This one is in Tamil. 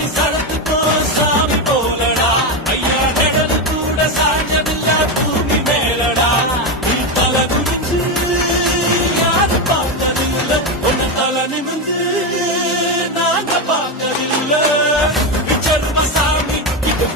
சாமி போலடா ஐயா நிழல் கூட சாஞ்சதில்ல பூமி மேலடா நீ தலை குனிஞ்சு யாரு பார்த்ததில்ல உன்னை தலை நிமிந்து நாங்க பார்த்ததில்ல விச்சரும சாமி இது